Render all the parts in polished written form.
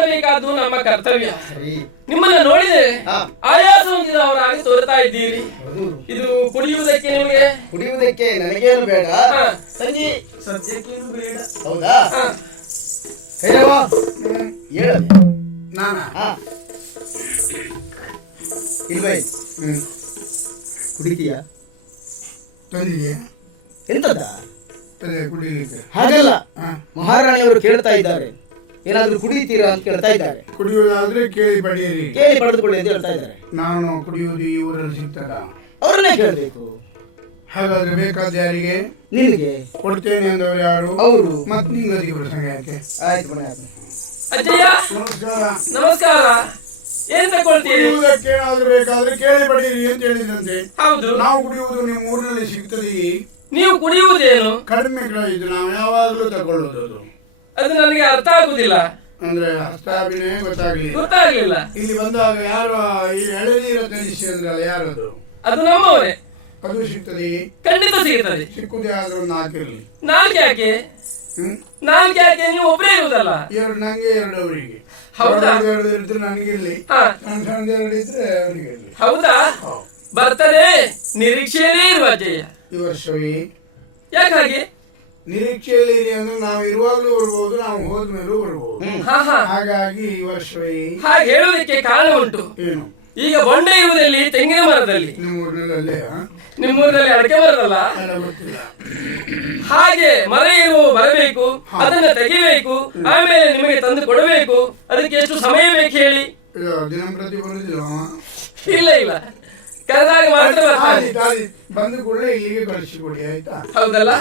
ಮಾಡಬೇಕಾದ್ದು ನಮ್ಮ ಕರ್ತವ್ಯ. ನಿಮ್ಮನ್ನ ನೋಡಿದೆ ಆಯಾಸ ಹೊಂದಿದವರಾಗಿ ತೋರ್ತಾ ಇದ್ದೀರಿ. ಇದು ಕುಡಿಯುವುದಕ್ಕೆ ನಿಮಗೆ? ಕುಡಿಯುವುದಕ್ಕೆ ನನಗೇನು ಬೇಡ, ಸಂಜೆ ಸದ್ಯಕ್ಕೇನು ಬೇಡ. ಹೌದಾ? ಹೇಳ ನಾನಾ ಇಲ್ವೇ ಕುಡಿತೀಯ? ತಂದಿದೆಯಾ? ಎಂತದ ಕುಡಿಲಿಕ್ಕೆ? ಹಾಗಲ್ಲ, ಮಹಾರಾಣಿಯವರು ಕೇಳ್ತಾ ಇದ್ದಾರೆ, ಏನಾದ್ರೂ ಕುಡಿತೀರಾ ಅಂತ ಕೇಳ್ತಾ ಇದ್ದಾರೆ. ಕುಡಿಯುವುದಾದ್ರೆ ಕೇಳಿ ಪಡೆಯಿರಿ, ಕೇಳಿ ಪಡೆದುಕೊಳ್ಳಿ ಅಂತ ಹೇಳ್ತಾ ಇದ್ದಾರೆ. ನಾನು ಕುಡಿಯುವುದು ಈ ಊರಲ್ಲಿ ಸಿಗ್ತದ? ಅವ್ರನ್ನೇ ಕೇಳ್ಬೇಕು. ಹಾಗಾದ್ರೆ ಬೇಕಾದ ಯಾರಿಗೆ? ನಿನ್ಗೆ ಕೊಡ್ತೇನೆ ಅಂದವರು ಯಾರು? ಅವರು. ಮತ್ ನಿಂಗದಿ ಪ್ರಸಂಗ ಯಾಕೆ? ಆಯ್ತು ಬನ್ನಿ. ಅಜ್ಜಯ್ಯ ನಮಸ್ಕಾರ. ನಮಸ್ಕಾರ. ಏನ್ ತಗೊಳ್ತೀರಿ? ಕುಡಿಯುವುದಕ್ಕೆ ಏನಾದ್ರೂ ಬೇಕಾದ್ರೆ ಕೇಳಿ ಪಡೆಯಿರಿ ಅಂತ ಹೇಳಿದಂತೆ. ಹೌದು. ನಾವು ಕುಡಿಯುವುದು ನಿಮ್ಮ ಊರಿನಲ್ಲಿ ಸಿಗ್ತದೆ. ನೀವು ಕುಡಿಯುವುದೇನು? ಕಡಿಮೆ ಇದು ನಾವು ಯಾವಾಗಲೂ ತಗೊಳ್ಳೋದು. ಅದು ನನಗೆ ಅರ್ಥ ಆಗುದಿಲ್ಲ. ಅಂದ್ರೆ ಹಸ್ತಾಭಿನಯ ಗೊತ್ತಾಗ್ಲಿಲ್ಲ. ಇಲ್ಲಿ ಬಂದಾಗ ಯಾರು ಈ ಎಳೆನೀರ ತರಿಸಿ ಅಂದ್ರಲ್ಲ, ಯಾರದು? ಅದು ನಮ್ಮವರೇ. ಅದು ಸಿಗ್ತದೆ? ಖಂಡಿತ ಸಿಗುತ್ತದೆ. ಸಿಕ್ಕುದೇ ಆದ್ರೂ ಒಂದು ಹಾಕಿರ್ಲಿ. ನಾಲ್ಕು ಯಾಕೆ? ನೀವು ಒಬ್ಬರೇ ಇರುವುದಲ್ಲ? ಎರಡು ನಂಗೆ, ಎರಡು ಅವರಿಗೆ. ಹೌದಾ? ಎರಡು ಇದ್ರೆ ನನಗಿರ್ಲಿ, ಎರಡು ಇದ್ರೆ ಅವರಿಗೆ ಇರ್ಲಿ. ಹೌದಾ? ಬರ್ತಾರೆ, ನಿರೀಕ್ಷೆಯಲ್ಲೇ ಇರುವ ಅಜ್ಜಯ್ಯ. ಈ ವರ್ಷವೇ ಯಾಕಾಗೆ? ನಿರೀಕ್ಷೆಯಲ್ಲಿ ಅಂದ್ರೆ ನಾವು ಇರುವಾಗಲೂ ಬರ್ಬೋದು, ನಾವು ಹೋದ್ಮೇಲೂ ಬರ್ಬೋದು. ಹಾಗಾಗಿ ಈ ವರ್ಷವೇ ಹಾಗೆ ಹೇಳುವುದಕ್ಕೆ ಕಾರಣ ಉಂಟು. ಏನು? ಈಗ ಬೊಂಡೆ ಇರುವುದಲ್ಲಿ ತೆಂಗಿನ ಮರದಲ್ಲಿ. ನಿಮ್ಮೂರಿನಲ್ಲೇ? ನಿಮ್ಮೂರಿನಲ್ಲಿ ಅಡಕೆ ಮರದಲ್ಲ? ಗೊತ್ತಿಲ್ಲ. ಹಾಗೆ ಮರ ಇರುವ ಬರಬೇಕು, ಅದನ್ನ ತೆಗಿಬೇಕು, ಆಮೇಲೆ ನಿಮಗೆ ತಂದು ಕೊಡಬೇಕು. ಅದಕ್ಕೆ ಎಷ್ಟು ಸಮಯ ಬೇಕು ಹೇಳಿ? ದಿನಂಪ್ರತಿ ಬರುದಿಲ್ಲ. ಇಲ್ಲ ಇಲ್ಲ, ಕರೆದಾಗ ಮಾತ್ರ ಬಂದು ಕೂಡ ಇಲ್ಲಿಗೆ ಕಳಿಸಿಕೊಡಿ, ಆಯ್ತಾ? ಹೌದಲ್ಲ?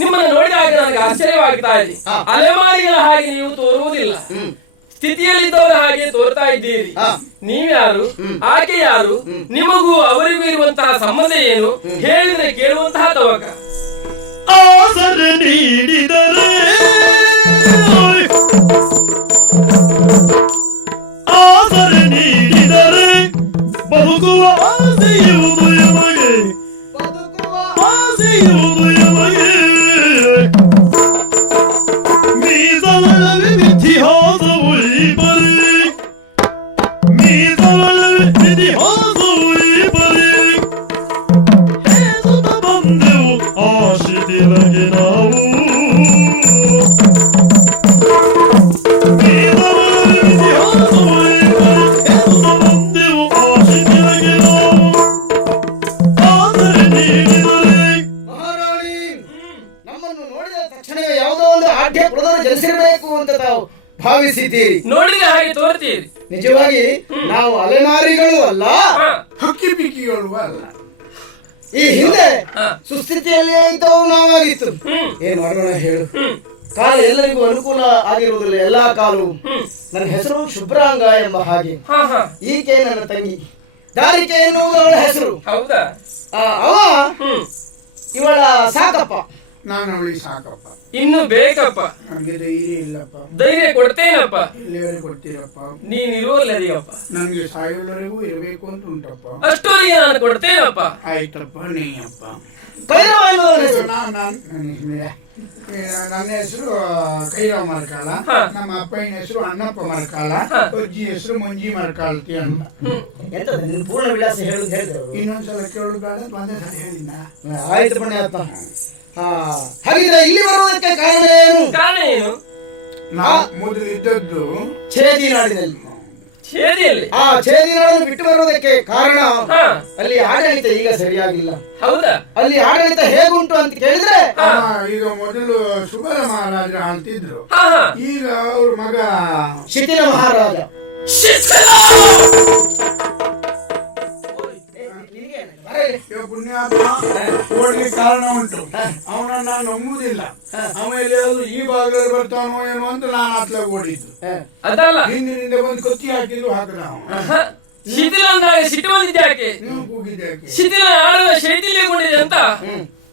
ನಿಮ್ಮನ್ನು ನೋಡಿದಾಗ ನನಗೆ ಆಶ್ಚರ್ಯವಾಗ್ತಾ ಇದೆ. ಅಲೆಮಾರಿಗಳ ಹಾಗೆ ನೀವು ತೋರುವುದಿಲ್ಲ, ಸ್ಥಿತಿಯಲ್ಲಿದ್ದವರ ಹಾಗೆ ತೋರ್ತಾ ಇದ್ದೀರಿ. ನೀವ್ಯಾರು, ಆಕೆ ಯಾರು, ನಿಮಗೂ ಅವರಿಗೂ ಇರುವಂತಹ ಸಂಬಂಧ ಏನು ಹೇಳಿದ್ರೆ ಕೇಳುವಂತಹ ತವಕ. ಆಸರೆ ನೀಡಿದರೆ ಬದುಕುವ ಆಸೆಯುವುದು ಯಮಗೆ, ಆಸೆಯುವುದು ಯಮಗೆ. ಮೀಸಲಲ್ಲವೇ ಇತಿಹಾಸವು ಈ ಬರಿ, ಮೀಸಲಲ್ಲವೇ ಇತಿಹಾಸವು ಈ ಬರಿ. ಹೇಸುತ್ತ ಬಂದೆವು ಆಶಿತಿರಗೆ ನಾವು, ಜನಿಸಿರಬೇಕು ಅಂತ ತಾವು ಭಾವಿಸಿದ್ದೀರಿ. ನೋಡಿದ್ರೆ ಹಾಗೆ ತೋರ್ತೀರಿ. ನಿಜವಾಗಿ ನಾವು ಅಲೆಮಾರಿಗಳು ಅಲ್ಲ, ಹಕ್ಕಿಪಿಕ್ಕಿಗಳು ಅಲ್ಲ. ಈ ಹಿಂದೆ ಸುಸ್ಥಿತಿಯಲ್ಲಿ ಇಂಥವು ನಾವಾಗಿತ್ತು. ಏನ್ ಮಾಡೋಣ ಹೇಳು? ಕಾಲ ಎಲ್ಲರಿಗೂ ಅನುಕೂಲ ಆಗಿರುವುದಿಲ್ಲ, ಎಲ್ಲಾ ಕಾಲವು. ನನ್ನ ಹೆಸರು ಶುಭ್ರಾಂಗ ಎಂಬ ಹಾಗೆ. ಈಕೆ ನನ್ನ ತಂಗಿ ದಾರಿಕೆ ಎನ್ನುವುದು ಅವಳ ಹೆಸರು. ಹೌದಾ? ಅವ ಇವಳ ಸಾಕಪ್ಪ. ನಾನು ಅವಳಿಗೆ ಸಾಕಪ್ಪ. ಇನ್ನು ಬೇಕಪ್ಪ. ನನಗೆ ಧೈರ್ಯ ಇಲ್ಲಪ್ಪ. ಧೈರ್ಯ ಕೊಡ್ತೇನಪ್ಪ. ಎಲ್ಲಿವರೆಗೆ ಕೊಡ್ತೀರಪ್ಪ? ನೀನ್ ಇರುವಲ್ಲರಿಯಪ್ಪ. ನನಗೆ ಸಾಯುವವರೆಗೂ ಇರಬೇಕು ಅಂತ ಉಂಟಪ್ಪ. ಅಷ್ಟೊರಿಗೆ ನಾನು ಕೊಡ್ತೇನಪ್ಪ. ಆಯ್ತಪ್ಪ, ನೀಯಪ್ಪ. ನನ್ನ ಹೆಸರು ಕೈರಾವ್ ಮರಕಾಳ, ನಮ್ಮ ಅಪ್ಪನ ಹೆಸರು ಅಣ್ಣಪ್ಪ ಮರಕಾಳ, ಅಜ್ಜಿ ಹೆಸರು ಮಂಜಿ ಮರಕಾಳ್ತಿ ಅಂತ. ಪೂರ್ಣ ವಿಳಾಸ ಹೇಳುದು ಹೇಳಿದ್ರು. ಇನ್ನೊಂದ್ಸಲ ಕೇಳುದು ಬೇಡ, ಒಂದೇ ಸಲ ಹೇಳಿದ. ಆಯ್ತು ಪುಣ್ಯ ಆತ್ಮ. ಹಾಗಿದ್ರೆ ಇಲ್ಲಿ ಬರುವುದಕ್ಕೆ ಕಾರಣ ಏನು? ಕಾರಣ ಏನು? ಮೊದಲು ಇದ್ದದ್ದು ಛೇದಿ ನಾಡಿನಲ್ಲಿ. ಛೇದಿಯಲ್ಲಿ? ಛೇದಿ ನಾಡನ್ನು ಬಿಟ್ಟು ಬರುವುದಕ್ಕೆ ಕಾರಣ ಅಲ್ಲಿ ಆಡಳಿತ ಈಗ ಸರಿಯಾಗಿಲ್ಲ. ಹೌದಾ? ಅಲ್ಲಿ ಆಡಳಿತ ಹೇಗುಂಟು ಅಂತ ಕೇಳಿದ್ರೆ, ಈಗ ಮೊದಲು ಸುಬಲ ಮಹಾರಾಜ ಆಳ್ತಿದ್ರು, ಈಗ ಅವ್ರ ಮಗ ಶಿಥಿಲ ಮಹಾರಾಜ. ಪುಣ್ಯಾತ್ಮ ಓಡ್ಲಿಕ್ಕೆ ಕಾರಣ ಉಂಟು. ಅವನನ್ನ ನಾನು ನಂಬುದಿಲ್ಲ. ಆಮೇಲೆ ಅದು ಈ ಭಾಗದಲ್ಲಿ ಬರ್ತಾನೋ ಏನೋ ಅಂತ ನಾನು ಹತ್ಲಾಗ ಓಡಿದ್ದು. ಅದಲ್ಲ, ಹಿಂದಿನಿಂದ ಬಂದು ಕೊತ್ತಿ ಹಾಕಿದ್ರು ಹಾಕದ. ಶಿಥಿಲ ಅಂದಾಗ ಸಿಟ್ಟು ಬಂದಿದ್ದೆ ಯಾಕೆ? ಶಿಥಿಲ ಆಡದ ಶೈಥಿಲ್ಯಗೊಂಡಿದೆ ಅಂತ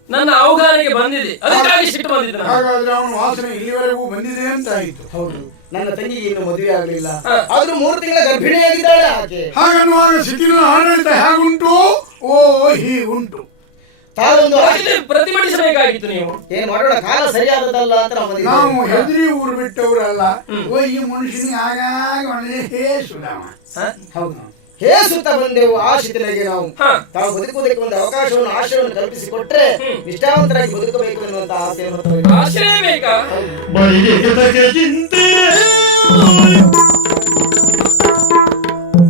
ನನ್ನ ಅವಗಾಹನೆಗೆ ಬಂದಿದೆ, ಅದಕ್ಕಾಗಿ ಸಿಟ್ಟು ಬಂದಿದ್ದ. ಹಾಗಾದ್ರೆ ಅವನ ವಾಸನೆ ಇಲ್ಲಿವರೆಗೂ ಬಂದಿದೆ ಅಂತ ಆಯ್ತು. ಹೌದು, ನನ್ನ ತಂಗಿಗೆ ಇನ್ನು ಮದುವೆ ಆಗಲಿಲ್ಲ, ಆದ್ರೂ 3 ತಿಂಗಳ ಗರ್ಭಿಣಿಯಾಗಿದ್ದಾಳೆ ಆಕೆ. ಹಾಗನ್ನುವಾಗ ಶಿಥಿಲ ಆಡಳಿತ ಹೇಗುಂಟು? ಓ ಹೀಗುಂಟು. ತಾವೊಂದು ಹಾಗಿದ್ರೆ ಪ್ರತಿಭಟಿಸಬೇಕಾಗಿತ್ತು ನೀವು. ಏನ್ ಮಾಡೋಣ, ಕಾಲ ಸರಿಯಾದದಲ್ಲ ಅಂತ ನಾವು ಬಂದಿದ್ದೇವೆ. ನಾವು ಹೆದರಿ ಊರು ಬಿಟ್ಟವರಲ್ಲ. ಈ ಮನುಷ್ಯನಿಗೆ ಆಗಾಗ ಒಳ್ಳೆ ಸುಧಾಮ. ಹೌದು, ಹೇಸುತ್ತಾ ಬಂದೆವು ಆ ಶಿಥಿಲೆಗೆ ನಾವು. ತಾವು ಬದುಕುವುದಕ್ಕೆ ಒಂದು ಅವಕಾಶವನ್ನು, ಆಶ್ರಯವನ್ನು ಕಲ್ಪಿಸಿಕೊಟ್ರೆ ನಿಷ್ಠಾವಂತರಾಗಿ ಬದುಕಬೇಕು ಎನ್ನುವಂತ ಆಸೆ ಆಶ್ರಯ ಬೇಕಾ? ಬರಿದೇತಕ್ಕೆ ಚಿಂತೆ,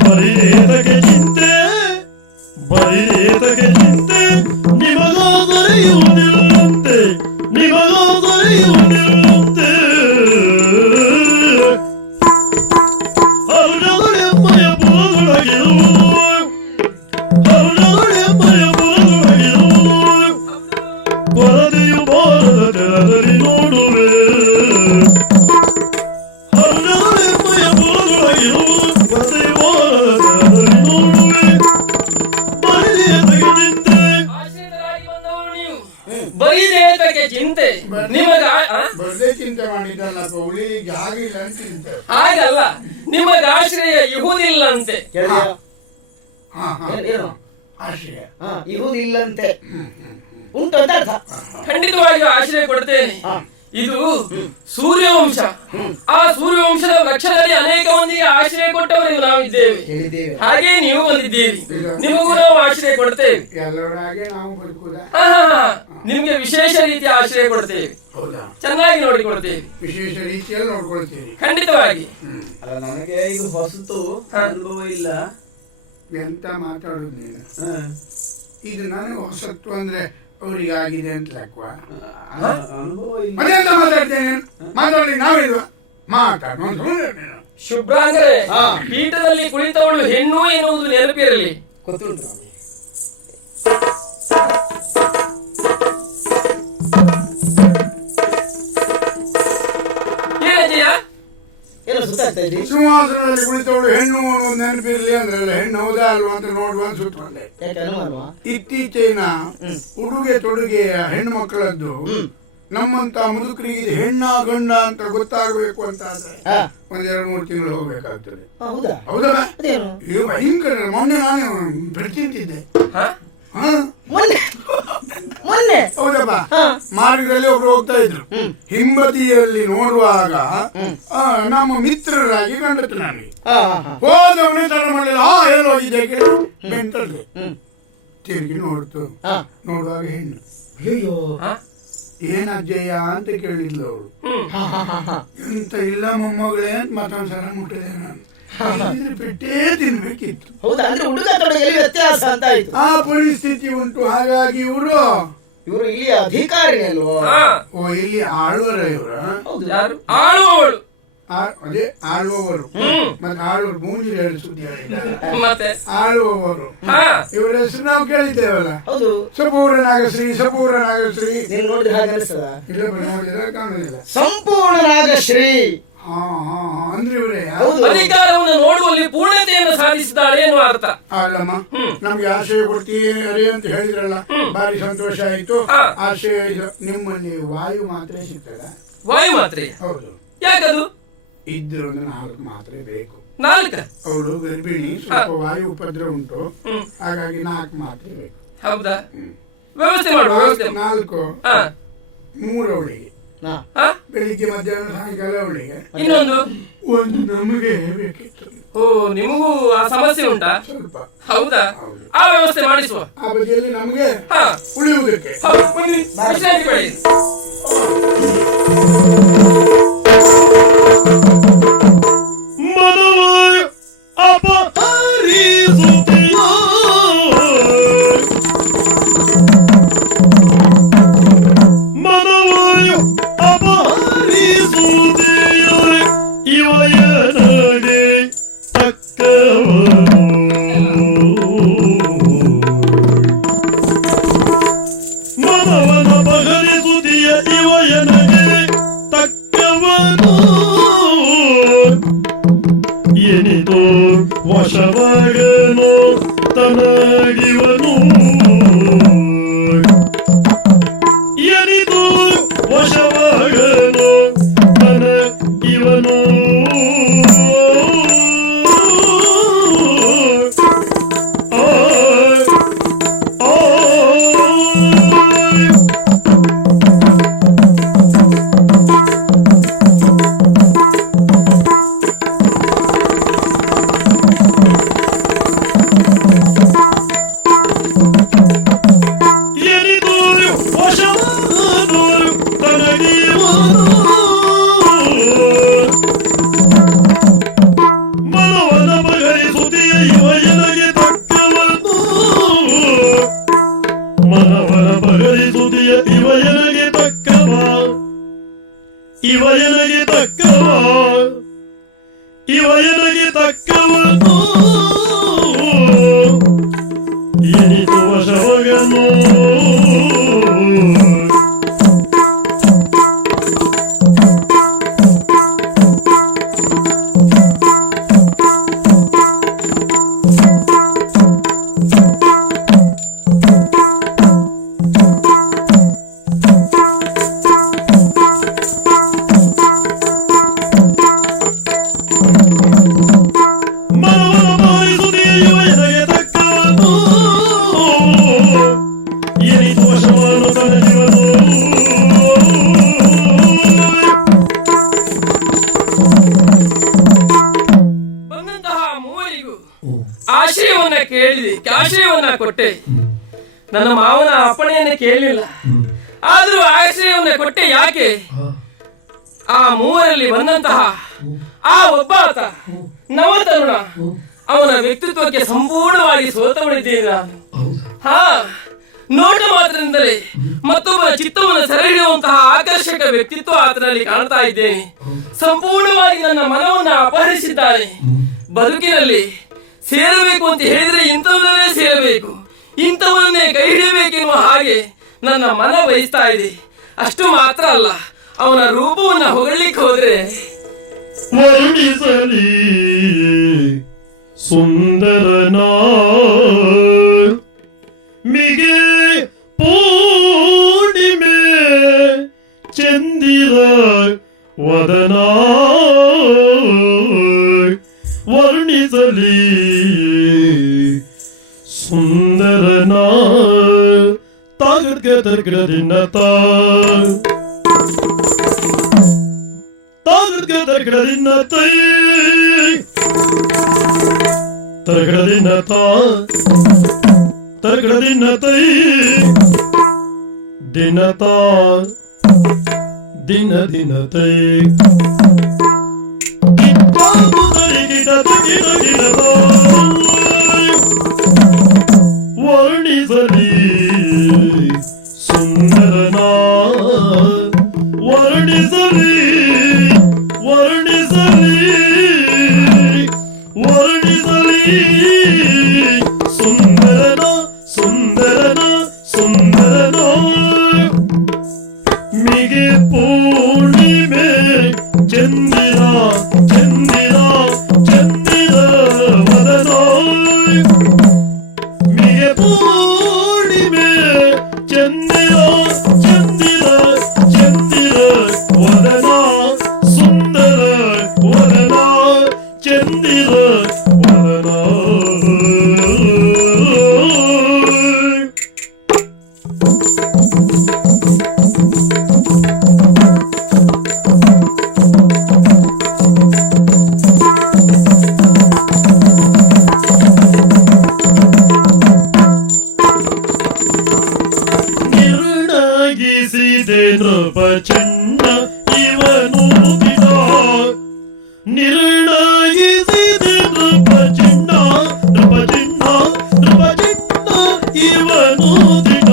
ಬರಿದೇತಕ್ಕೆ ಚಿಂತೆ, ಬರಿದೇತಕ್ಕೆ ಚಿಂತೆ, ನಿಮಗಾದರೆಯುವುದಿಲ್ಲಂತೆ, ನಿಮಗಾದರೆಯುವುದಿಲ್ಲಂತೆ. ಅರುಣದೊಳೆಮ್ಮಯ ಪುರದೊಳಗಿರುವುದು, ಅರುಣದೊಳೆಮ್ಮಯ ಪುರದೊಳಗಿರುವುದು, ಕೊರತೆಯು ಬಾರದ ತೆರದಲ್ಲಿ ನೋಡುವೆ. ಅರುಣದೊಳೆಮ್ಮಯ ಪುರದೊಳಗಿರುವುದು, ಕೊರತೆಯು ಬಾರದ ತೆರದಲ್ಲಿ ನೋಡುವೆ. ಬರಿದೇತಕ್ಕೆ ಚಿಂತೆ, ಆಶ್ರಯರಾಗಿ ಬಂದವರು ನೀವು. ಬರಿದೇತಕ್ಕೆ ಚಿಂತೆ, ನಿಮಗ ಬರ್ದೇ ಚಿಂತೆ ಮಾಡಿದ್ದಲ್ಲ, ಉಳಿಗೆ ಆಗಿಲ್ಲ ಅಂತ ಚಿಂತೆ. ಹಾಗಲ್ಲ, ನಿಮಗ ಆಶ್ರಯ ಇಹುದಿಲ್ಲಂತೆ. ಏನು ಆಶ್ರಯ ಇರುವುದಿಲ್ಲಂತೆ ಉಂಟು ಅಂತ ಅರ್ಥ. ಖಂಡಿತವಾಗಿಯೂ ಆಶ್ರಯ ಕೊಡ್ತೇನೆ. ಇದು ಸೂರ್ಯವಂಶ. ಆ ಸೂರ್ಯವಂಶದ ವೃಕ್ಷದಲ್ಲಿ ಅನೇಕ ಮಂದಿಗೆ ಆಶ್ರಯ ಕೊಟ್ಟವರು ನಾವಿದ್ದೇವೆ. ಹೇಳಿದ್ದೇವೆ. ಹಾಗೆ ನೀವು ಬಂದಿದ್ದೀರಿ, ನಿಮಗೂ ನಾವು ಆಶ್ರಯ ಕೊಡ್ತೇವೆ. ಎಲ್ಲರೊಳಗೆ ನಾವು ಬದುಕುದ. ನಿಮ್ಗೆ ವಿಶೇಷ ರೀತಿಯ ಆಶ್ರಯ ಕೊಡ್ತೇವೆ, ಹೌದಾ? ಚೆನ್ನಾಗಿ ನೋಡಿಕೊಡ್ತೇವೆ, ವಿಶೇಷ ರೀತಿಯಲ್ಲಿ ನೋಡ್ಕೊಳ್ತೀರಿ. ಖಂಡಿತವಾಗಿ. ಅಲ್ಲ, ನನಗೆ ಇದು ಹೊಸತು ಅನುಭವ ಇಲ್ಲ. ಎಂತ ಮಾತಾಡುದು ನೀನು? ಇದು ನನಗೆ ಹೊಸತ್ತು ಅಂದ್ರೆ ಅವ್ರಿಗೆ ಆಗಿದೆ ಅಂತ ಲೆಕ್ಕ. ಅನುಭವ ಇಲ್ಲ. ಮನೆಯಂತ ಮಾತಾಡ್ತೇನೆ, ಮಾತಾಡಿ ನಾವಿಲ್ವ ಮಾತಾಡ. ಶುಭ್ರಾಂಗರೇ, ಪೀಠದಲ್ಲಿ ಕುಳಿತವಳು ಹೆಣ್ಣು ಎನ್ನುವುದು ನೆನಪಿರಲಿ. ಗೊತ್ತುಂಟು ನಮಗೆ. ಏನಜ್ಜಯ್ಯ? ಏನು ಸುತ್ತಾಗ್ತಾ ಇದ್ದೀವಿ? ಸಿಂಹಾಸನದಲ್ಲಿ ಕುಳಿತವಳು ಹೆಣ್ಣು ಅನ್ನೋದು ನೆನಪಿರ್ಲಿ ಅಂದ್ರಲ್ಲ, ಹೆಣ್ಣು ಹೌದಾ ಅಲ್ವಾ ಅಂತ ನೋಡುವ ಸುತ್ತಕೊಂಡೆ. ಯಾಕೆ ಅನುಮಾನವಾ? ಇತ್ತೀಚೆನ ಉಡುಗೆ ತೊಡುಗೆಯ ಹೆಣ್ಣು ಮಕ್ಕಳದ್ದು ನಮ್ಮಂತ ಮುದುಕರಿಗೆ ಹೆಣ್ಣ ಗಂಡ ಅಂತ ಗೊತ್ತಾಗಬೇಕು ಅಂತ ಆದ್ರೆ ಒಂದ್ 2-3 ತಿಂಗಳು ಹೋಗ್ಬೇಕಾಗ್ತದೆ. ಹೌದಾ? ಹೌದಾ? ಅದೇನು ಇದು ಭಯಂಕರ. ಮೊನ್ನೆ ನಾನು ಬೆಡ್ತಿಂತಿದ್ದೆ. ಮೊನ್ನೆ ಮೊನ್ನೆ ಹೌದಪ್ಪ, ಮಾರ್ಗದಲ್ಲಿ ಒಬ್ರು ಹೋಗ್ತಾ ಇದ್ರು. ಹಿಂಬದಿಯಲ್ಲಿ ನೋಡುವಾಗ ನಮ್ಮ ಮಿತ್ರರಾಗಿ ಕಂಡಿತು ನನಗೆ. ಹೋದವನೇ ತರ ಮಾಡಲಿಲ್ಲ. ಎಲ್ಲೋ ಇದೆ ಬೆಂಟಲ್ಲಿ ತಿರುಗಿ ನೋಡ್ತು. ನೋಡುವಾಗ ಹೆಣ್ಣು. ಅಯ್ಯೋ, ಏನಜ್ಜಯ್ಯ ಅಂತ ಕೇಳಿದ್ಲು ಅವಳು. ಎಂತ ಇಲ್ಲ ಮೊಮ್ಮಗಳೇ ಅಂತ ಮತ್ತೊಂದ್ಸಲ ಮುಟ್ಟಿದೆ ನಾನು. ಪೆಟ್ಟೇ ತಿನ್ಬೇಕಿತ್ತು. ಹೌದಾ? ಅಂದ್ರೆ ಹುಡುಗ ತೊಡಗಲ್ಲಿ ವ್ಯತ್ಯಾಸ ಅಂತ ಆಯ್ತು. ಆ ಪರಿಸ್ಥಿತಿ ಉಂಟು. ಹಾಗಾಗಿ ಇವರು ಇಲ್ಲಿ ಅಧಿಕಾರಿ ಅಲ್ವೋ? ಓ, ಇಲ್ಲಿ ಆಳುವರ ಇವ್ರ? ಯಾರು? ಆಳುವವಳು. ಅದೇ ಆಳುವವರು. ಮತ್ತೆ ಆಳುವರು ಮೂಂಜಿ 2 ಸುದ್ದಿ ಹೇಳಿದ್ದಾರೆ. ಮತ್ತೆ ಆಳುವವರು ಇವರ ಹೆಸರು ನಾವು ಕೇಳಿದ್ದೇವಲ್ಲ. ಹೌದು. ಸಪೂರ ನಾಗಶ್ರೀ, ಸಪೂರ ನಾಗಶ್ರೀ. ನೀನು ನೋಡಿದ್ರೆ ಹಾಗೆ ಅನಿಸ್ತದ? ಇಲ್ಲ, ನೋಡಿದ್ರೆ ಕಾಣುದಿಲ್ಲ. ಸಂಪೂರ್ಣ ನಾಗಶ್ರೀ. ಅಂದ್ರೆ ಇವರೇ ಅಧಿಕಾರವನ್ನು ನೋಡುವಲ್ಲಿ ಪೂರ್ಣತೆಯನ್ನು ಸಾಧಿಸಿದ್ದಾಳೆ ಎನ್ನುವ ಅರ್ಥ. ಅಲ್ಲಮ್ಮ, ನಮ್ಗೆ ಆಶ್ರಯ ಕೊಡ್ತೀರಿ ಅಂತ ಹೇಳಿದ್ರಲ್ಲ, ಬಾರಿ ಸಂತೋಷ ಆಯ್ತು. ಆಶ್ರಯ ನಿಮ್ಮಲ್ಲಿ ವಾಯು ಮಾತ್ರೆ ಸಿಗ್ತದ? ವಾಯು ಮಾತ್ರೆ? ಹೌದು. ಯಾಕದು? ಇದ್ರು 4 ಮಾತ್ರೆ ಬೇಕು. 4? ಅವಳು ಗರ್ಭಿಣಿ, ಸ್ವಲ್ಪ ವಾಯು ಉಪದ್ರ ಉಂಟು, ಹಾಗಾಗಿ 4 ಮಾತ್ರೆ ಬೇಕು. ಹೌದಾ? ವ್ಯವಸ್ಥೆ ಮಾಡುವ. ವ್ಯವಸ್ಥೆ 4 3 ಅವಳಿಗೆ, ಬೆಳಿಗ್ಗೆ ಮಧ್ಯಾಹ್ನ ಸಾಯಂಕಾಲ ಅವಳಿಗೆ, ಇನ್ನೊಂದು 1 ನಮಗೆ ಬೇಕಿತ್ತು. ಓ, ನಿಮಗೂ ಆ ಸಮಸ್ಯೆ ಉಂಟಾ? ಸ್ವಲ್ಪ. ಹೌದಾ? ಆ ವ್ಯವಸ್ಥೆ ಮಾಡಿಸುವ. ಆ ಬದಿಯಲ್ಲಿ ನಮಗೆ ಉಳಿಯುವುದಕ್ಕೆ. ವಿಶ್ರಾಂತಿ ಪಡಿ. ಮನವಾಯು ಅಪಹರಿಸುತ್ತೀಯ, ಮನವಾಯು ಅಪಹರಿಸುತ್ತೀಯ, ಇವಯನಗೆ ತಕ್ಕವನು. ಮನವನ ಅಪಹರಿಸುತ್ತೀಯ, ಇವಯನಗೆ ತಕ್ಕವನು. ಎನಿತೋ ವಶವಾಗನೋ ತನಗಿವನು, ಎನಿತೋ ವಶವಾಗನೋ ತನಗಿವನು. ಆ ಇವ ಎನಗೆ ತಕ್ಕವನು ಎನಿತು ವಶವಗನು ಆಶ್ರಯವನ್ನ ಕೊಟ್ಟೆ. ನನ್ನ ಮಾವನ ಅಪ್ಪಣೆಯನ್ನೇ ಕೇಳಲಿಲ್ಲ, ಆದ್ರೂ ಆಶ್ರಯವನ್ನ ಕೊಟ್ಟೆ. ಯಾಕೆ? ಆ ಮೂವರಲ್ಲಿ ಬಂದಂತಹ ಆ ಒಬ್ಬ ಆತ ನವತರುಣ, ಅವನ ವ್ಯಕ್ತಿತ್ವಕ್ಕೆ ಸಂಪೂರ್ಣವಾಗಿ ಸೋತವಳಿದ್ದೇನೆ ನಾನು. ನೋಟ ಮಾತ್ರದಿಂದಲೇ ಮತ್ತೊಬ್ಬರ ಚಿತ್ತವನ್ನು ಸೆರೆ ಹಿಡಿಯುವಂತಹ ಆಕರ್ಷಕ ವ್ಯಕ್ತಿತ್ವ ಆತನಲ್ಲಿ ಕಾಣ್ತಾ ಇದ್ದೇನೆ. ಸಂಪೂರ್ಣವಾಗಿ ನನ್ನ ಮನವನ್ನ ಅಪಹರಿಸಿದ್ದಾನೆ. ಬದುಕಿನಲ್ಲಿ ಸೇರಬೇಕು ಅಂತ ಹೇಳಿದ್ರೆ ಇಂಥವನ್ನೇ ಸೇರಬೇಕು, ಇಂಥವನ್ನೇ ಕೈ ಹಿಡಿಯಬೇಕೆನ್ನುವ ಹಾಗೆ ನನ್ನ ಮನ ಬಯಸ್ತಾ ಇದೆ. ಅಷ್ಟು ಮಾತ್ರ ಅಲ್ಲ, ಅವನ ರೂಪವನ್ನ ಹೊಗಳಿಕ್ಕೆ ಹೋದ್ರೆ ವರ್ಣಿಸಲಿ ಸುಂದರನ ಮಿಗೆ ಪೂರ್ಣಿಮೆ ಚಂದಿರ ವದನ ವರ್ಣಿಸಲಿ ಸುಂದರನ ತಾಗಡ್ಗೆ ತರ್ಗಡಿನ ತಾಗಡ್ಗೆ ತರ್ಗಡಿನ ತೈ ತರ್ಗಡಿನ ತರ್ಗಡಿನ ತೈ ದಿನತ ದಿನ ದಿನ ತೈ ವರ್ಣಿಸಲಿ ಸುಂದರನ ವರ್ಣಿಸಲಿ ವರ್ಣಿಸಲಿ ವರ್ಣಿಸಲಿ ಸುಂದರನ ಸುಂದರನ ಸುಂದರನ ಮಿಗೆ ಪೂರ್ಣಿಮೆ ಚಂದಿರ ಚಂದಿರ ಚಂದಿರ ವದನ ಮಿಗೆ ಪೂರ್ಣಿಮೆ ಚಂದಿರ ಚಂದಿರ ಚಂದಿರ ವದನ ಸುಂದರ ವದನ ಚಂದಿರ ವದನ ನೃಪ ಚೆನ್ನ ಇವನು ದಿನ ನಿರ್ಣಯಿಸಿದೆ ನೃಪ ಚೆನ್ನ ನೃಪ ಚೆನ್ನ ನೃಪ ಚೆನ್ನ ಇವನು ದಿನ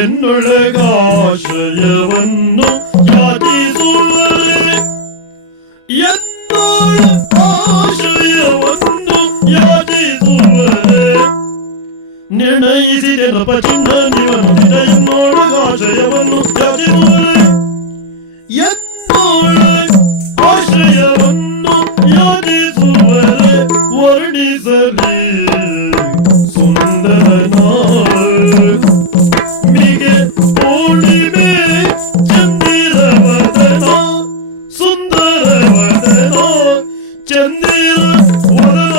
ಎನ್ನೊಳಗಾಶ್ರಯವನ್ನು ಯಾಚಿಸುವರೆ ಎನ್ನೊಳ ಆಶ್ರಯವನ್ನು ಯಾಚಿಸುವರೆ ನಿರ್ಣಯಿಸಿದೆ ನೃಪ ಚಿನ್ನ ನೀವನು ದಿನ ಎನ್ನೊಳಗಾಶ್ರಯವನ್ನು ಯಾಚಿಸುವರೆ ಎನ್ನೊಳ ಆಶ್ರಯವನ್ನು ಯಾಚಿಸುವರೆ ವರ್ಣಿಸಲಿ ಸುಂದರನ ಮಿಗೆ ಪೂರ್ಣಿಮೆ ಚಂದಿರ ವದನ ಸುಂದರ ವದನ ಚಂದಿರ ವದನ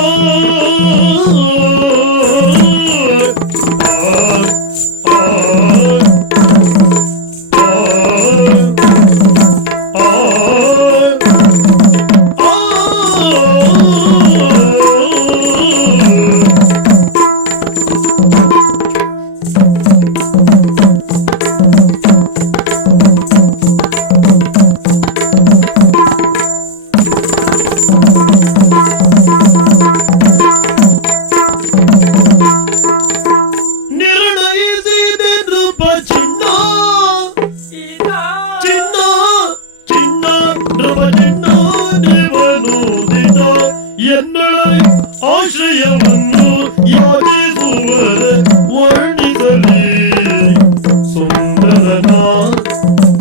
ಎನ್ನೊಳಗೆ ಆಶ್ರಯವನ್ನು ಯಾಚಿಸುವರೆ ವರ್ಣಿಸಲಿ ಸುಂದರನ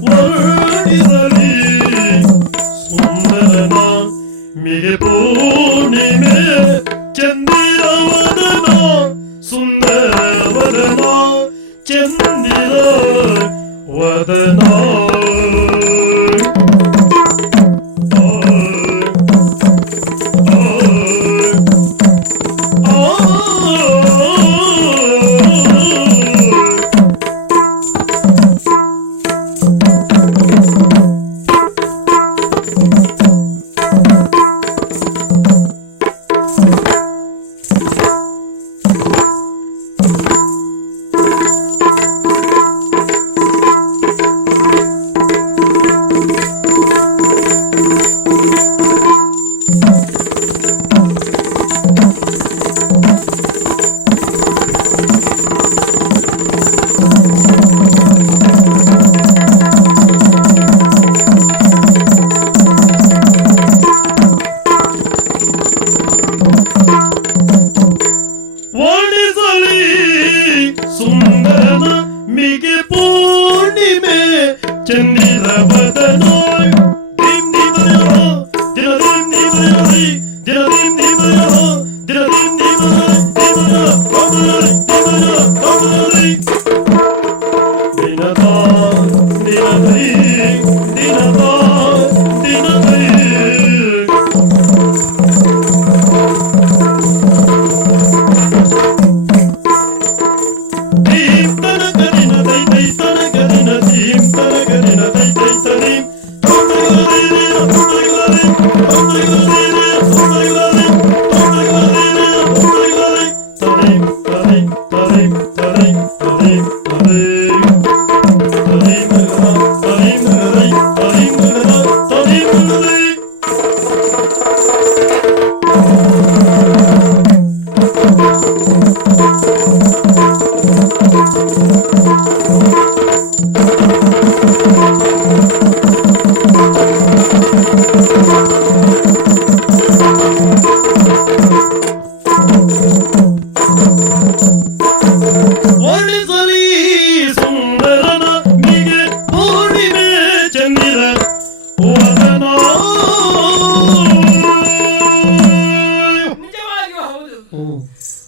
ವರ್ಣಿಸಲಿ ಸುಂದರನ ಮಿಗೆ ಪೂರ್ಣಿಮೆ ಚಂದಿರವದನ ಸುಂದರವದನ ಚಂದಿರ ವದನ ಸುಂದರನ ಮಿಗೆ ಪೂರ್ಣಿಮೆ ಚಂದಿರ ಬದನ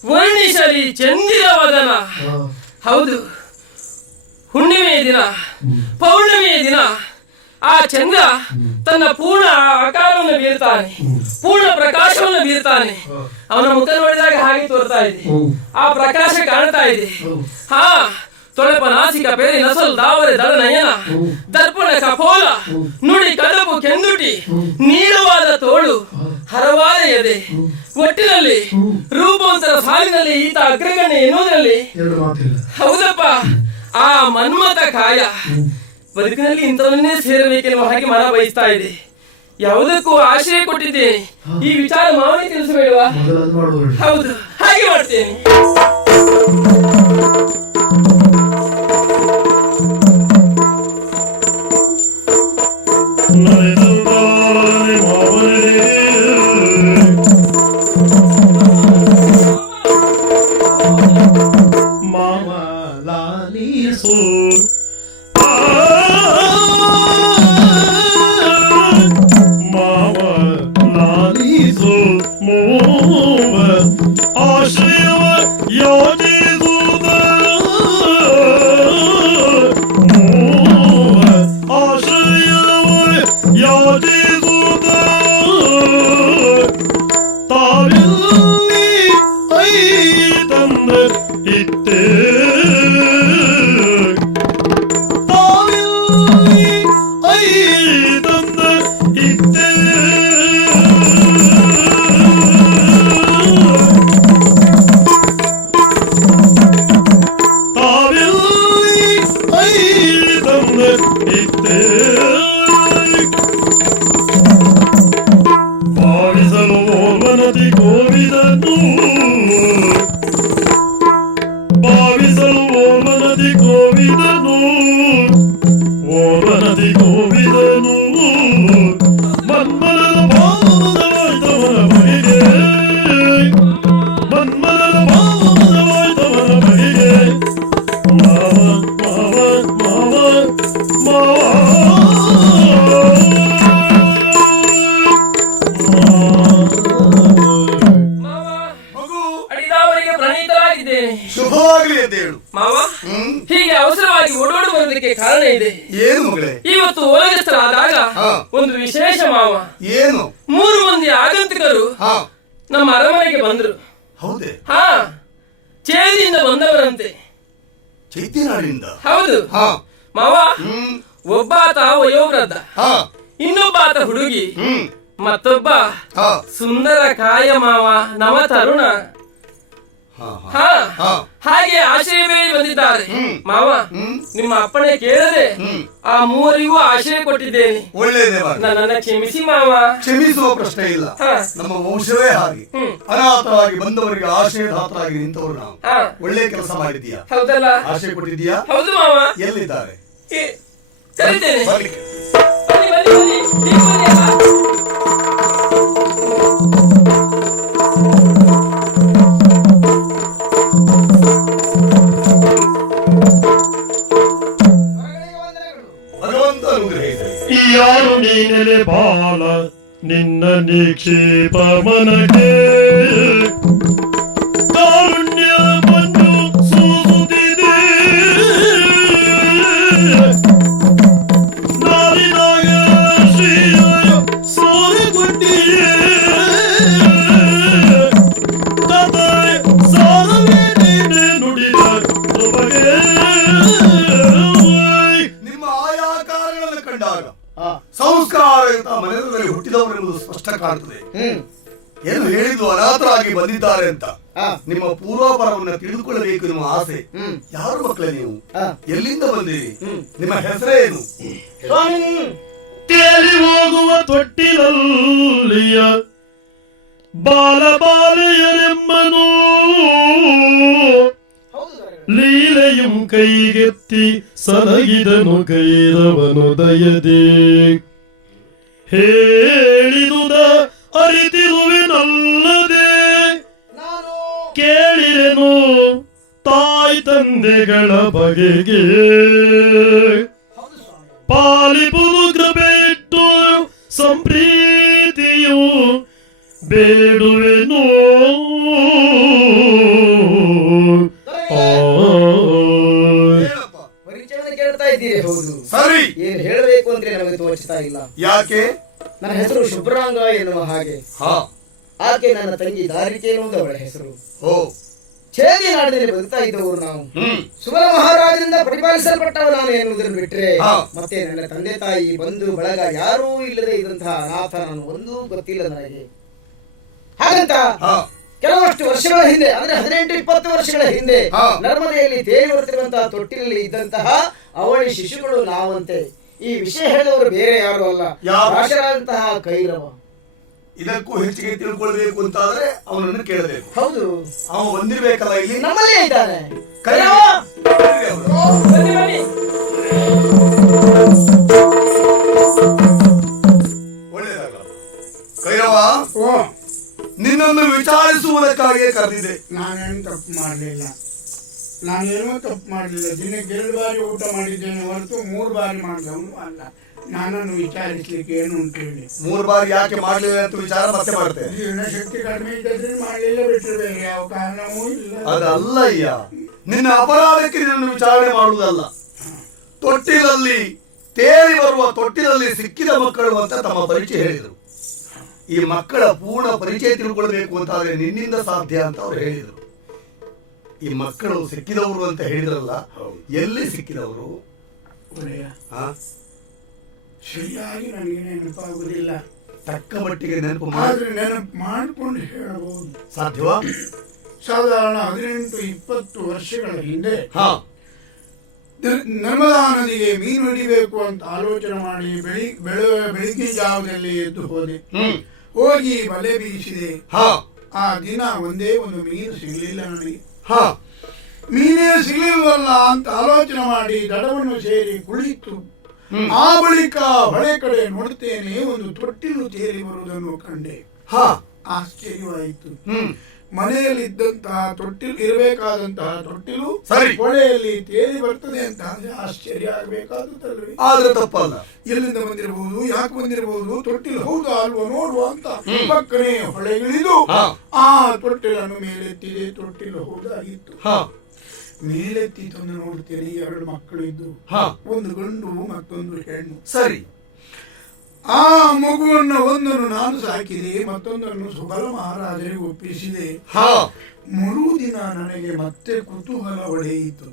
ವರ್ಣಿಸಲಿ ಚಂದಿರವದನ. ಹೌದು, ಹುಣ್ಣಿಮೆಯ ದಿನ, ಪೌರ್ಣಮಿಯ ದಿನ ಆ ಚಂದ್ರ ತನ್ನ ಪೂರ್ಣ ಆಕಾರವನ್ನು ಬೀರ್ತಾನೆ, ಪೂರ್ಣ ಪ್ರಕಾಶವನ್ನು ಬೀರ್ತಾನೆ. ಅವನ ಮುಖ ನೋಡಿದಾಗ ಹಾಗೆ ತೋರ್ತಾ ಇದೆ, ಆ ಪ್ರಕಾಶ ಕಾಣ್ತಾ ಇದೆ. ಹಾ, ತೊಳಪ ನಾಸಿಕ ಪೇರಿ ನಸಲ್ ದಾವರೆ ದಳ ನಯನ ದರ್ಪಣ ಕಪೋಲ ನುಡಿ ಕದಪು ಕೆಂದುಟಿ ನೀಳವಾದ ತೋಳು ಹರವಾದ ಎದೆ, ಒಟ್ಟಿನಲ್ಲಿ ರೂಪಾಂತರ ಸಾಲಿನಲ್ಲಿ ಈತ ಅಗ್ರಗಣ್ಯ ಎನ್ನುವುದರಲ್ಲಿ ಹೌದಪ್ಪ. ಆ ಮನ್ಮಥ ಕಾಯ ಬದುಕಿನಲ್ಲಿ ಇಂಥವನ್ನೇ ಸೇರಬೇಕೆನ್ನುವ ಹಾಗೆ ಮನ ಬಯಸ್ತಾ ಇದೆ. ಯಾವುದಕ್ಕೂ ಆಶ್ರಯ ಕೊಟ್ಟಿದ್ದೇನೆ, ಈ ವಿಚಾರ ಮಾವನಿಗೆ ತಿಳಿಸಬೇಡವಾ? ಹೌದು, ಹಾಗೆ ಮಾಡ್ತೇನೆ. ಗೋವಿದನು ಮನ್ಮನ ಭಾವದ ಹೇಳು ಮಾವ ಹೀಗೆ ಅವಸರವಾಗಿ ಓಡೋಡಿ ಬರೋದಕ್ಕೆ ಕಾರಣ ಇದೆ. ಏನು ಮಗಳೇ? ಇವತ್ತು ಓಲಗಸ್ಥರಾದಾಗ ಒಂದು ವಿಶೇಷ ಮಾವ. ಏನು? 3 ಮಂದಿ ಆಗಂತುಕರು ನಮ್ಮ ಅರಮನೆಗೆ ಬಂದ್ರು. ಹೌದೇ? ಹಾ, ಚೇರಿಯಿಂದ ಬಂದವರಂತೆ. ಚೈತ್ಯನಾಡಿನಿಂದ? ಹೌದು ಮಾವ. ಒಬ್ಬಾತ ವಯೋವೃದ್ಧ, ಇನ್ನೊಬ್ಬಾತ ಹುಡುಗಿ, ಮತ್ತೊಬ್ಬ ಸುಂದರ ಕಾಯ ಮಾವ, ನವ ತರುಣ. ಹಾಗೆ ಆಶ್ರಯವೇ ಬಂದಿದ್ದಾರೆ ಮಾವ. ನಿಮ್ಮ ಅಪ್ಪಣೆ ಕೇಳದೆ ಆ ಮೂವರಿಗೂ ಆಶ್ರಯ ಕೊಟ್ಟಿದ್ದೇನೆ. ಒಳ್ಳೆಯದೇ. ನನ್ನನ್ನ ಕ್ಷಮಿಸಿ ಮಾವ. ಕ್ಷಮಿಸುವ ಪ್ರಶ್ನೆ ಇಲ್ಲ. ನಮ್ಮ ವಂಶವೇ ಹಾಗೆ. ಅನಾಥರಾಗಿ ಬಂದವರಿಗೆ ಆಶ್ರಯದಾತರಾಗಿ ನಿಂತವರು ನಾವು. ಒಳ್ಳೆ ಕೆಲಸ ಮಾಡಿದೀಯಾ. ಹೌದಲ್ಲ? ಆಶ್ರಯ ಕೊಟ್ಟಿದ್ದೀಯಾ? ಹೌದು ಮಾವ. ಎಲ್ಲಿದ್ದಾರೆ? ಕರೀತೇನೆ. ಬರ್ಲಿ. ಬನ್ನಿ ಬನ್ನಿ ಬನ್ನಿ. ಹೀಗೆ ಬನ್ನಿ ಅಮ್ಮ. ಯಾರು ನೀನೆಲೆ ಬಾಲ ನಿನ್ನ ನಿಕ್ಷೇಪ ಮನಗೆ ಕಾರುಣ್ಯ ಬಂದು ಸೂಸುತ್ತಿದೆ. ನಾರಿನಾಗ ಶ್ರೀಯ ಸೋರೆಗೊಂಡಿಯೇ ಕಥೆ ಸಾರವೇ ನೀನೆ ನುಡಿದ ಕೃಪಗೆ. ನಿಮ್ಮ ಆಯಾ ಕಾರ್ಯಗಳನ್ನು ಕಂಡಾಗ ಸಂಸ್ಕಾರಯುತ ಮನೆಯಲ್ಲಿ ಹುಟ್ಟಿದವರೆಂಬುದು ಸ್ಪಷ್ಟ ಕಾಣುತ್ತದೆ. ಏನು ಹೇಳಿದ್ದು ಅನಾಥರಾಗಿ ಬಂದಿದ್ದಾರೆ ಅಂತ ನಿಮ್ಮ ಪೂರ್ವಾಪರವನ್ನು ತಿಳಿದುಕೊಳ್ಳಬೇಕು ನಿಮ್ಮ ಆಸೆ. ಯಾರು ಮಕ್ಕಳೇ ನೀವು? ಎಲ್ಲಿಂದ ಬಂದಿರಿ? ನಿಮ್ಮ ಹೆಸರೇನು? ತೇಲಿ ಹೋಗುವ ತೊಟ್ಟಿಲಲ್ಲಿಯ ಬಾಲ ಬಾಲೆಯರೆಮ್ಮನು ಲೀಲೆಯಂ ಕೈಗೆತ್ತಿ ಸಲಗಿದನು ಕೈರವನು ದಯದೆ. ಹೇಳಿದುದ ಅರಿತಿರುವೆನಲ್ಲದೆ ಕೇಳಿರೆನು ತಾಯಿ ತಂದೆಗಳ ಬಗೆಗೆ. ಪಾಲಿಪುದು ಕೃಪೆ ಇಟ್ಟು ಸಂಪ್ರೀತಿಯು ಬೇಡುವೆನು. ಪರಿಚಯವನ್ನು ಕೇಳ್ತಾ ಇದ್ದೀರಿ. ಹೌದು, ಸರಿ. ಏನ್ ಹೇಳಬೇಕು ಅಂದ್ರೆ ನಮಗೆ ತೋಚ್ತಾ ಇಲ್ಲ. ಯಾಕೆ? ನನ್ನ ಹೆಸರು ಶುಭ್ರಾಂಗ ಎನ್ನುವ ಹಾಗೆ. ಆಕೆ ನನ್ನ ತಂಗಿ ದಾರಿಕೆ ಎನ್ನುವುದು ಅವಳ ಹೆಸರು. ಛೇದಿ ನಾಡಿನಲ್ಲಿ ಬದುಕ್ತಾ ಇದ್ದವರು ನಾವು. ಸುವರ್ಣ ಮಹಾರಾಜರಿಂದ ಪರಿಪಾಲಿಸಲ್ಪಟ್ಟವ ನಾನು ಎನ್ನುವುದನ್ನು ಬಿಟ್ಟರೆ ಮತ್ತೆ ನನ್ನ ತಂದೆ ತಾಯಿ ಬಂಧು ಬಳಗ ಯಾರೂ ಇಲ್ಲದೆ ಇದ್ದಂತಹ ಅನಾಥ ನಾನು ಒಂದೂ ಗೊತ್ತಿಲ್ಲ ನನಗೆ. ಹಾಗಂತ ಕೆಲವಷ್ಟು ವರ್ಷಗಳ ಹಿಂದೆ ಅಂದ್ರೆ 18-20 ವರ್ಷಗಳ ಹಿಂದೆ ನರ್ಮದೆಯಲ್ಲಿ ತೇಲಿ ಬರುತ್ತಿರುವಂತಹ ತೊಟ್ಟಿನಲ್ಲಿ ಇದ್ದಂತಹ ಅವಳಿ ಶಿಶುಗಳು ನಾವಂತೆ. ಈ ವಿಷಯ ಹೇಳಿದವರು ಬೇರೆ ಯಾರು ಅಲ್ಲ, ರಾಶರಾದಂತಹ ಕೈರವ. ಇದಕ್ಕೂ ಹೆಚ್ಚಿಗೆ ತಿಳ್ಕೊಳ್ಬೇಕು ಅಂತಾದ್ರೆ ಅವನನ್ನು ಕೇಳಬೇಕು. ಹೌದು, ಅವನು ಬಂದಿರ್ಬೇಕಲ್ಲ, ಇಲ್ಲಿ ನಮ್ಮಲ್ಲೇ ಇದ್ದಾನೆ. ಕೈರವ ಒಳ್ಳೆಯದಾಗಲ್ಲ. ಕೈರವ, ನಿನ್ನನ್ನು ವಿಚಾರಿಸುವುದಕ್ಕಾಗಿ ಕರೆದಿದೆ. ನಾನೇನು ತಪ್ಪು ಮಾಡಲಿಲ್ಲ. ನಾನೇನೋ ತಪ್ಪು ಮಾಡಲಿಲ್ಲ. ದಿನಕ್ಕೆ 2 ಬಾರಿ ಊಟ ಮಾಡಿದ್ದೇನೆ ಹೊರತು 3 ಬಾರಿ ಮಾಡಿದವನು ಅಲ್ಲ. ನಾನನ್ನು ವಿಚಾರಿಸಲಿಕ್ಕೆ ಏನು ಉಂಟು ಹೇಳಿ. 3 ಬಾರಿ ಯಾಕೆ ಮಾಡಲಿಲ್ಲ ಅಂತ ವಿಚಾರ ಮತ್ತೆ ಮಾಡ್ತೇನೆ. ಜೀರ್ಣ ಶಕ್ತಿ ಕಡಿಮೆ ಇದ್ದರೆ ಮಾಡಲಿಲ್ಲ, ಬಿಟ್ಟರೆ ಬೇರೆ ಯಾವ ಕಾರಣವೂ ಇಲ್ಲ. ಅದಲ್ಲ ಅಯ್ಯ, ನಿನ್ನ ಅಪರಾಧಕ್ಕೆ ನಿನ್ನನ್ನು ವಿಚಾರಣೆ ಮಾಡುವುದಲ್ಲ. ತೊಟ್ಟಿಲಲ್ಲಿ ತೇಲಿ ಬರುವ ತೊಟ್ಟಿಲಲ್ಲಿ ಸಿಕ್ಕಿದ ಮಕ್ಕಳು ಅಂತ ತಮ್ಮ ಪರಿಚಯ ಹೇಳಿದರು. ಈ ಮಕ್ಕಳ ಪೂರ್ಣ ಪರಿಚಯ ತಿಳ್ಕೊಳ್ಬೇಕು ಅಂತಾದ್ರೆ ನಿನ್ನಿಂದ ಸಾಧ್ಯ ಅಂತ ಅವ್ರು ಹೇಳಿದರು. ಈ ಮಕ್ಕಳು ಸಿಕ್ಕಿದವರು ಅಂತ ಹೇಳಿದ್ರಲ್ಲ, ಎಲ್ಲಿ ಸಿಕ್ಕಿದವರು? ಸರಿಯಾಗಿ ನನಗೆ ನೆನಪಾಗುವುದಿಲ್ಲ. ತಕ್ಕ ಮಟ್ಟಿಗೆ ನೆನಪು ನೆನಪು ಮಾಡಿಕೊಂಡು ಹೇಳಬಹುದು. ಸಾಧ್ಯವಾ? ಸಾಧಾರಣ 18-20 ವರ್ಷಗಳ ಹಿಂದೆ ನರ್ಮದಾ ನದಿಗೆ ಮೀನು ಹಿಡಿಬೇಕು ಅಂತ ಆಲೋಚನೆ ಮಾಡಿ ಬೆಳಿಗ್ಗೆ ಜಾವದಲ್ಲಿ ಎದ್ದು ಹೋದೆ. ಹೋಗಿ ಬಲೆ ಬೀಸಿದೆ. ಆ ದಿನ ಒಂದೇ ಒಂದು ಮೀನು ಸಿಗಲಿಲ್ಲ ನನಗೆ. ಮೀನೇ ಸಿಗಲಿಲ್ವಲ್ಲ ಅಂತ ಆಲೋಚನೆ ಮಾಡಿ ದಡವನ್ನು ಸೇರಿ ಕುಳಿತು ಆ ಬಳಿಕ ಹೊಳೆ ಕಡೆ ನೋಡುತ್ತೇನೆ, ಒಂದು ತೊಟ್ಟಿಲು ತೇಲಿ ಬರುವುದನ್ನು ಕಂಡೆ. ಆಶ್ಚರ್ಯವಾಯಿತು. ಮನೆಯಲ್ಲಿದ್ದಂತಹ ತೊಟ್ಟಿಲು ಇರಬೇಕಾದಂತಹ ತೊಟ್ಟಿಲು ಹೊಳೆಯಲ್ಲಿ ತೇಲಿ ಬರ್ತದೆ ಅಂತ ಆಶ್ಚರ್ಯ ಆಗಬೇಕಾದಲ್ರಿ. ಆದ್ರೆ ತಪ್ಪಲ್ಲ. ಎಲ್ಲಿಂದ ಬಂದಿರಬಹುದು, ಯಾಕೆ ಬಂದಿರಬಹುದು, ತೊಟ್ಟಿಲು ಹೌದಾ ಅಲ್ವಾ ನೋಡುವ ಅಂತ ಪಕ್ಕನೆ ಹೊಳೆಗಿಳಿದು ಆ ತೊಟ್ಟಿಲನ್ನು ಮೇಲೆತ್ತಿದೆ. ತೊಟ್ಟಿಲು ಹೌದಾಗಿತ್ತು. ಮೇಲೆತ್ತಿ ತಂದು ನೋಡ್ತೇನೆ, 2 ಮಕ್ಕಳು ಇದ್ದು, ಹಾ. ಒಂದು ಗಂಡು ಮತ್ತೊಂದು ಹೆಣ್ಣು. ಸರಿ. ಆ ಮಗುವನ್ನು ಒಂದನ್ನು ನಾನು ಸಾಕಿದೆ, ಮತ್ತೊಂದನ್ನು ಸುಬಲ ಮಹಾರಾಜರಿಗೆ ಒಪ್ಪಿಸಿದೆ. ಮರುದಿನ ನನಗೆ ಮತ್ತೆ ಕುತೂಹಲ ಒಡೆಯಿತು.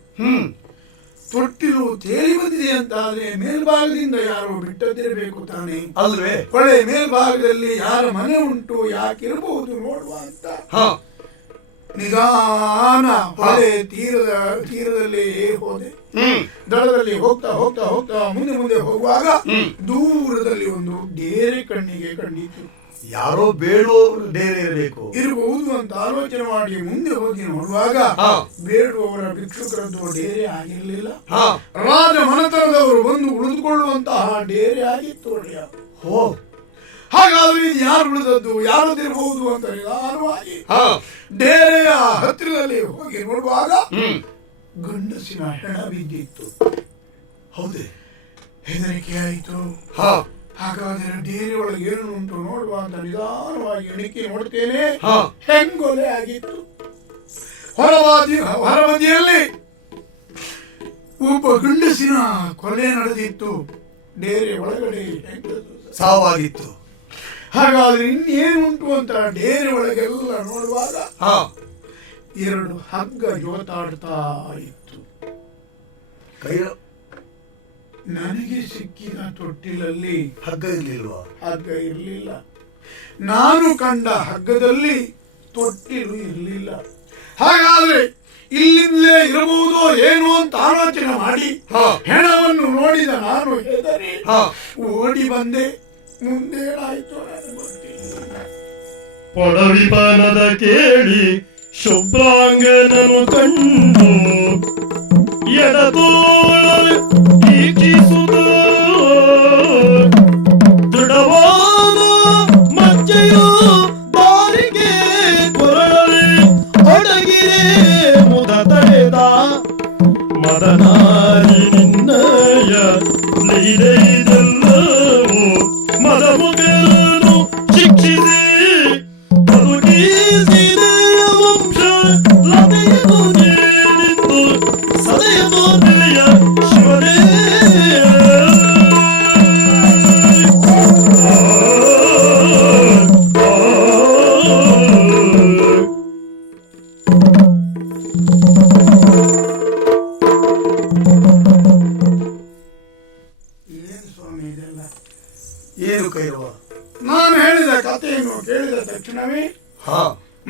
ತೊಟ್ಟಿಲು ತೇಲಿ ಬಂದಿದೆ ಅಂತಾದ್ರೆ ಮೇಲ್ಭಾಗದಿಂದ ಯಾರೋ ಬಿಟ್ಟದಿರಬೇಕು ತಾನೆ ಅಲ್ವೇ? ಹೊಳೆ ಮೇಲ್ಭಾಗದಲ್ಲಿ ಯಾರ ಮನೆ ಉಂಟು, ಯಾಕಿರಬಹುದು ನೋಡುವ ಅಂತ ನಿಧಾನ ಹೊಳೆ ತೀರದಲ್ಲಿ ಹೋದೆ. ದಡದಲ್ಲಿ ಹೋಗ್ತಾ ಹೋಗ್ತಾ ಹೋಗ್ತಾ ಮುಂದೆ ಹೋಗುವಾಗ ದೂರದಲ್ಲಿ ಒಂದು ಡೇರೆ ಕಣ್ಣಿಗೆ ಕಂಡಿತು. ಯಾರೋ ಬೇಡುವವರು ಡೇರೆ ಇರಬಹುದು ಅಂತ ಆಲೋಚನೆ ಮಾಡಿ ಮುಂದೆ ಹೋಗಿ ನೋಡುವಾಗ ಬೇಡುವವರ ಭಿಕ್ಷುಕರದ್ದು ಡೇರೆ ಆಗಿರ್ಲಿಲ್ಲ, ರಾಜ ಮನೆತನದವರು ಬಂದು ಉಳಿದುಕೊಳ್ಳುವಂತಹ ಡೇರೆ ಆಗಿತ್ತು. ಹಾಗಾದ್ರೆ ಯಾರು ಉಳಿದದ್ದು, ಯಾರದಿರಬಹುದು ಅಂತ ನಿಧಾನವಾಗಿ ಡೇರೆಯ ಹತ್ತಿರದಲ್ಲಿ ಹೋಗಿ ನೋಡುವಾಗ ಗಂಡಸಿನ ಹೆಣ ಬಿದ್ದಿತ್ತು. ಹೌದೇ? ಹೆದರಿಕೆ ಆಯಿತು. ಹಾಗಾದರೆ ಡೇರೆ ಒಳಗೆ ಏನು ಉಂಟು ನೋಡುವ ಅಂತ ನಿಧಾನವಾಗಿ ಎಣಿಕೆ ನೋಡ್ತೇನೆ. ಹೆಂಗೊಲೆ ಆಗಿತ್ತು. ಹೊರಬದಿಯಲ್ಲಿ ಒಬ್ಬ ಗಂಡಸಿನ ಕೊಲೆ ನಡೆದಿತ್ತು. ಡೇರೆ ಒಳಗಡೆ ಸಾವಾಗಿತ್ತು. ಹಾಗಾದ್ರೆ ಇನ್ನೇನುಂಟು ಅಂತ ಡೇರೆ ಒಳಗೆಲ್ಲ ನೋಡುವಾಗ 2 ಹಗ್ಗ ಜೋತಾಡ್ತಾ ಇತ್ತು. ನನಗೆ ಸಿಕ್ಕಿದ ತೊಟ್ಟಿಲಲ್ಲಿ ಹಗ್ಗ ಇರಲಿಲ್ವಾ? ಹಗ್ಗ ಇರಲಿಲ್ಲ. ನಾನು ಕಂಡ ಹಗ್ಗದಲ್ಲಿ ತೊಟ್ಟಿಲು ಇರಲಿಲ್ಲ. ಹಾಗಾದ್ರೆ ಇಲ್ಲಿಂದಲೇ ಇರಬಹುದೋ ಏನೋ ಅಂತ ಆಲೋಚನೆ ಮಾಡಿ ಹೆಣವನ್ನು ನೋಡಿದ ನಾನು ಹೆದರಿ ಓಡಿ ಬಂದೆ. ಮುಂದೇನಾಯ್ತು ನನಗೆ ಗೊತ್ತಿಲ್ಲ. ಪೊಡವಿಪಾನದ ಕೇಳಿ ಶುಭ್ರಾಂಗನನು ಕಂಡು ಎಡತೋಳಲು ಈಕ್ಷಿಸುತ್ತ ದೃಢವಾದ ಮಜ್ಜೆಯು ಬಾರಿಗೆ ಕೊರಳಲಿ ಒಡಗಿರೆ ಮುದ ತಡೆದ ಮದನಾರಿ ನಿನ್ನಯ ಲೀಲೆಯೆಲ್ಲವೂ ಮದ ಮುಗಿಲನು ಶಿಕ್ಷಿಸಿ ಬದುಕಿಸಿದೆಯ ವಂಶ ಲತೆಯನ್ನು ನೀಡಿದ್ದು ಸದಯ ತೋರ್ನೆಯ ಶಿವನೇ. ಏನು ಸ್ವಾಮಿ ಇದೆಲ್ಲ? ಏನು ಕೈರವ? ನಾನು ಹೇಳಿದ ಕಥೆಯನ್ನು ಕೇಳಿದ ತಕ್ಷಣವೇ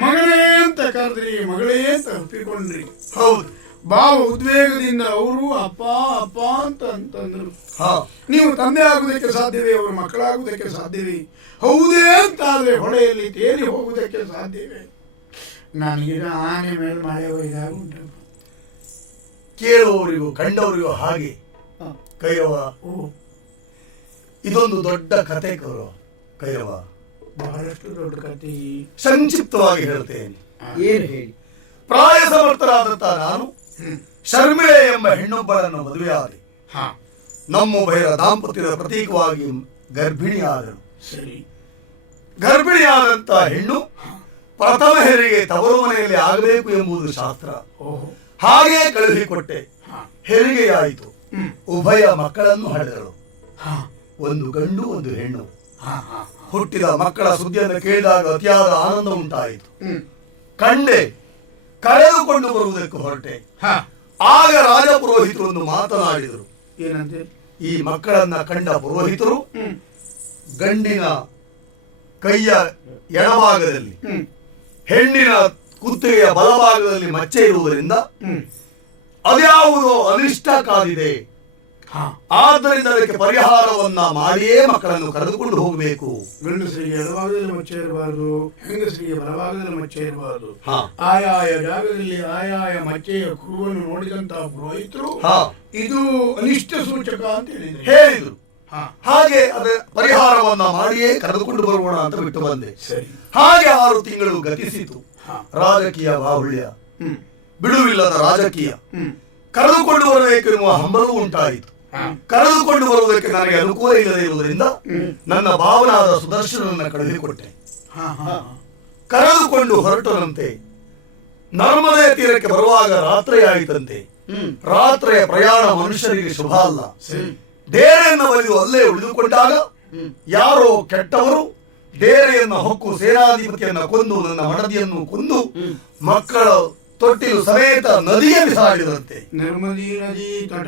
ಮಗಳೇ ಅಂತ ಕರೆದ್ರಿ, ಮಗಳೇ ಅಂತ ಒಪ್ಪಿಕೊಂಡ್ರಿ. ಹೌದು. ಭಾವ ಉದ್ವೇಗದಿಂದ ಅವರು ಅಪ್ಪ ಅಪ್ಪ ಅಂತಂದ್ರು. ನೀವು ತಂದೆ ಆಗುವುದಕ್ಕೆ ಸಾಧ್ಯವೇ? ಅವರು ಮಕ್ಕಳಾಗುವುದಕ್ಕೆ ಸಾಧ್ಯವೇ? ಹೌದೇ ಅಂತ ಆದ್ರೆ ಹೊಳೆಯಲ್ಲಿ ತೇಲಿ ಹೋಗುವುದಕ್ಕೆ ಸಾಧ್ಯವೇ? ನನಗೀಗ ಆನೆ ಮೇಲೆ ಮಳೆ ಒಯ್ದಾಗ ಉಂಟು. ಕೇಳುವವರಿಗೂ ಕಂಡವರಿಗೂ ಹಾಗೆ ಕೈರವ. ಇದೊಂದು ದೊಡ್ಡ ಕತೆ ಕೈರವ. ಬಹಳಷ್ಟು ದೊಡ್ಡ ಕತೆ. ಸಂಕ್ಷಿಪ್ತವಾಗಿ ಹೇಳ್ತೇನೆ. ಏನು ಹೇಳಿ? ಪ್ರಾಯ ಸಮರ್ಥರಾದಂತ ನಾನು ಶರ್ಮಿಳೆ ಎಂಬ ಹೆಣ್ಣೊಬ್ಬಳನ್ನು ಮದುವೆಯಾದೆ. ನಮ್ಮೊಬ್ಬರ ದಾಂಪತ್ಯದ ಪ್ರತೀಕವಾಗಿ ಗರ್ಭಿಣಿಯಾದಳು. ಸರಿ. ಗರ್ಭಿಣಿಯಾದಂತ ಹೆಣ್ಣು ಪ್ರಥಮ ಹೆರಿಗೆ ತವರು ಮನೆಯಲ್ಲಿ ಆಗಬೇಕು ಎಂಬುದು ಶಾಸ್ತ್ರ. ಹಾಗೇ ಕಳುಹಿಕೊಟ್ಟೆ. ಹೆರಿಗೆಯಾಯಿತು. ಉಭಯ ಮಕ್ಕಳನ್ನು ಹಡೆದಳು. ಒಂದು ಗಂಡು ಒಂದು ಹೆಣ್ಣು. ಹುಟ್ಟಿದ ಮಕ್ಕಳ ಸುದ್ದಿಯನ್ನು ಕೇಳಿದಾಗ ಅತಿಯಾದ ಆನಂದ ಉಂಟಾಯಿತು. ಕಂಡೆ ಕರೆದುಕೊಂಡು ಬರುವುದಕ್ಕೆ ಹೊರಟೆ. ಆಗ ರಾಜಪುರೋಹಿತರೊಂದು ಮಾತನಾಡಿದರು. ಏನಂತೆ? ಈ ಮಕ್ಕಳನ್ನ ಕಂಡ ಪುರೋಹಿತರು ಗಂಡಿನ ಕೈಯ ಎಡಭಾಗದಲ್ಲಿ ಹೆಣ್ಣಿನ ಕುತ್ತಿಗೆಯ ಬಲಭಾಗದಲ್ಲಿ ಮಚ್ಚೆ ಇರುವುದರಿಂದ ಅದ್ಯಾವುದೋ ಅನಿಷ್ಟ ಕಾದಿದೆ, ಆದ್ದರಿಂದ ಅದಕ್ಕೆ ಪರಿಹಾರವನ್ನ ಮಾಡಿಯೇ ಮಕ್ಕಳನ್ನು ಕರೆದುಕೊಂಡು ಹೋಗಬೇಕು. ಗಂಡಸರಿಗೆ ಎಡಭಾಗದಲ್ಲಿ ಮಚ್ಚೆ ಇರಬಾರದು, ಹೆಂಗಸರಿಗೆ ಬಲಭಾಗದಲ್ಲಿ ಮಚ್ಚೆ ಇರಬಾರದು. ಆಯಾಯ ಜಾಗದಲ್ಲಿ ಆಯಾಯ ಮಚ್ಚೆಯ ಕುರುವನ್ನು ನೋಡಿದಂತಹ ಪುರೋಹಿತರು ಇದು ಅನಿಷ್ಟ ಸೂಚಕ ಅಂತ ಹೇಳಿದ್ರು. ಹಾಗೆ ಅದರ ಪರಿಹಾರವನ್ನ ಮಾಡಿಯೇ ಕರೆದುಕೊಂಡು ಬರೋಣ ಅಂತ ಬಿಟ್ಟು ಬಂದೆ. ಹಾಗೆ 6 ತಿಂಗಳು ಗತಿಸಿತು. ರಾಜಕೀಯ ಬಾಹುಳ್ಯ, ಬಿಡುವಿಲ್ಲದ ರಾಜಕೀಯ. ಕರೆದುಕೊಂಡು ಬರಬೇಕೆನ್ನುವ ಹಂಬಲವೂ ಉಂಟಾಯಿತು. ಕರೆದುಕೊಂಡು ಬರುವುದಕ್ಕೆ ನನಗೆ ಅನುಕೂಲ ಇಲ್ಲದೆ ಇರುವುದರಿಂದ ನನ್ನ ಭಾವನಾದ ಸುದರ್ಶನನ್ನ ಕಳುಹಿಕೊಟ್ಟೆ. ಕರೆದುಕೊಂಡು ಹೊರಟನಂತೆ. ನರ್ಮದೆ ತೀರಕ್ಕೆ ಬರುವಾಗ ರಾತ್ರಿ ಆಯಿತಂತೆ. ರಾತ್ರಿಯ ಪ್ರಯಾಣ ಮನುಷ್ಯರಿಗೆ ಶುಭ ಅಲ್ಲ. ಡೇರೆಯನ್ನು ಬಲಿದು ಅಲ್ಲೇ ಉಳಿದುಕೊಂಡಾಗ ಯಾರೋ ಕೆಟ್ಟವರು ಡೇರೆಯನ್ನು ಹೊಕ್ಕು ಸೇನಾಧಿಪತಿಯನ್ನ ಕೊಂದು ನನ್ನ ಮಡದಿಯನ್ನು ಕೊಂದು ಮಕ್ಕಳ ತೊಟ್ಟಿಲು ಸಮೇತ ನದಿಗೆ ಬಿಸಾಡಿದಂತೆ. ನರ್ಮದಿ ನದಿ ತಟ